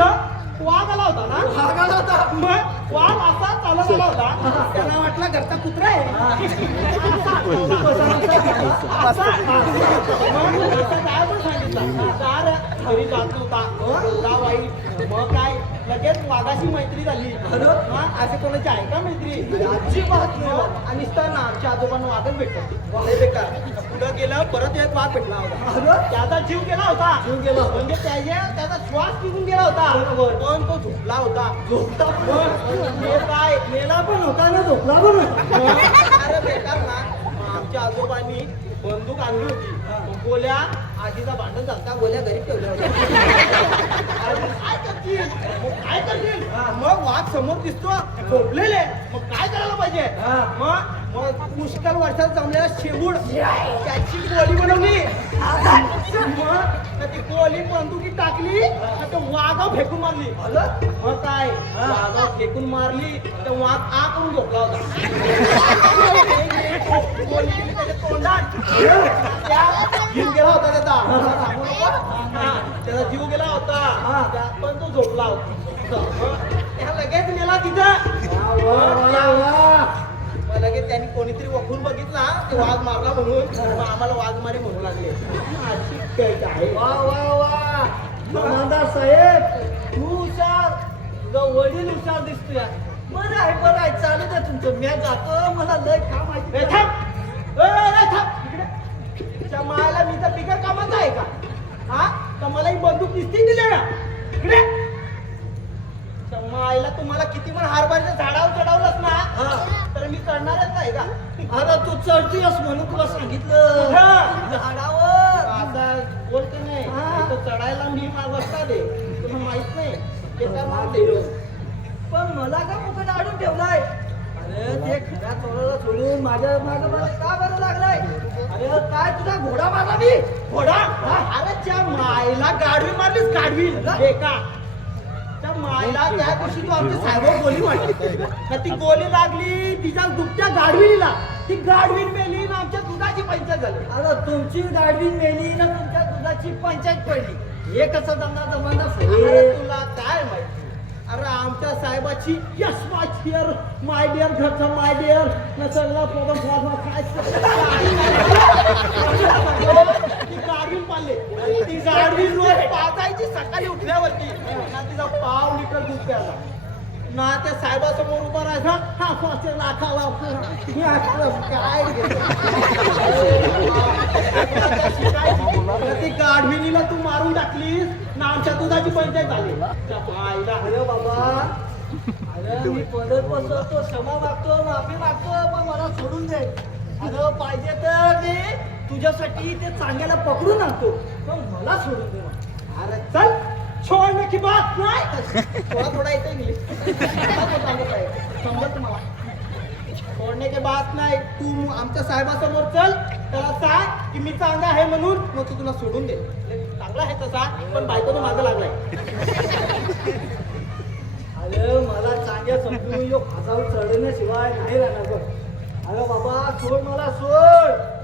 वाघ आला होता ना? भागाला होता. मग वाघ असा चालत आला होता. त्याला वाटला घरचा कुत्रा आहे. काय पण सांगितलं. चार घरी जात वाईट मग काय? लगेच वाघाशी मैत्री झाली. हा, असे कोणाची आहे का मैत्री? अजिबात. आणि ना आमच्या आजोबांना वाघच भेटतो बेकार. पुढं गेलं परत एक वाघ भेटला होता. त्याचा जीव गेला होता. जीव गेला. म्हणजे त्याच्या त्याचा श्वास निघून गेला होता. बरोबर. पण तो झोपला होता. झोपला पण. हे काय? मेला पण होता ना झोपला पण होता. अरे बेकार ना मग आमच्या आजोबांनी बंदूक आणली होती. गोल्या आजीचा भांडण झालता गोल्या घरी ठेवल्या होत्या. मग काय करतील मग वाघ समोर दिसतो झोपलेले मग काय करायला पाहिजे. मग मग पुष्कळ वर्षात जमलेला शेबूड त्याची गोळी बनवली. तर ती गोळी बंदुकीत टाकली तर ते वाघा फेकून मारली. मग काय वाघा फेकून मारली तर वाघ आ करून झोपला होता. गोळी गेली त्याच्या तोंडात त्या जीव गेला होता त्याचा त्याचा जीव गेला होता. पण तो झोपला होता. त्या लगेच नेला तिथं. मग लगेच त्यांनी कोणीतरी वखून बघितला ते वाघ मारला म्हणून. मग आम्हाला वाघ मारे म्हणू लागले. वा वा वा. जमादार साहेब. तू हुशार. तुझा वडील हुशार दिसतोय. बरं आहे बरं आहे. चालू द्या तुमचं. मी जातो मला लय काम आहे. थांब. मायाला मी तर बिगर कामाचा आहे का? हा? तर मला ही बंदूक दिसती दिली ना इकडे. मायला तुम्हाला किती पण हारभारच्या झाडावर मी का? अरे तू चढतोयस म्हणून तुला सांगितलं. झाडावर आता बोलते नाही. चढायला मी बसता दे. तुला माहीत नाही. ते काय मारते पण मला का फुकट आडून ठेवलाय? अरे ते खऱ्या चोराला सोडून माझ्या मागे मला का बरं लागलाय? अरे काय तुझा घोडा मारला मी? घोडा? अरे त्या मायला गाडवी मारलीस गाडवी त्या मायला त्या दिवशी तू आमच्या साहेबावर गोली मारली तर ती गोली लागली तिच्या दुपट्या गाडवीला ती गाडवी मेली ना आमच्या दुधाची पंचायत झाली. अरे तुमची गाडवी मेली ना तुमच्या दुधाची पंचायत पडली. हे कसं दंगा जमाना अरे तुला काय माहिती? अरे आमच्या साहेबाची yes my dear my dear घरचं माय डिअर नसरला प्रथम फार्मा काय ती गाडवी पाळले ती गाडवी रोज सकाळी उठल्यावरती. ना तिचा पाव लिटर दूध प्यायला. ना त्या साहेबासमोर उभा राहायचा हा पाचशे लाखाला हे काय तर ती गाढविणीला तू मारून टाकलीस. ना आमच्या दुधाची पंचायत झाली. त्या अरे बाबा अरे मी पदर क्षमा मागतो माफी मागतो पण मला सोडून दे. अरे पाहिजे तर मी तुझ्यासाठी ते चांगल्याला पकडून आणतो. पण मला सोडून दे. अरे चल छोडने की बात नाही. थोडा थोडा येतो इंग्लिश. समजत मला. छोडणे की बात नाही तू आमच्या साहेबासमोर चल. त्याला सांग की मी चांगला आहे म्हणून मग तू तुला सोडून दे. चांगला आहे तसा पण बायकोनं माझं लागलाय. अरे मला चांगल्या समजून यो फासावर चढण्याशिवाय नाही राहणार बघ. अरे बाबा सोड मला सोड.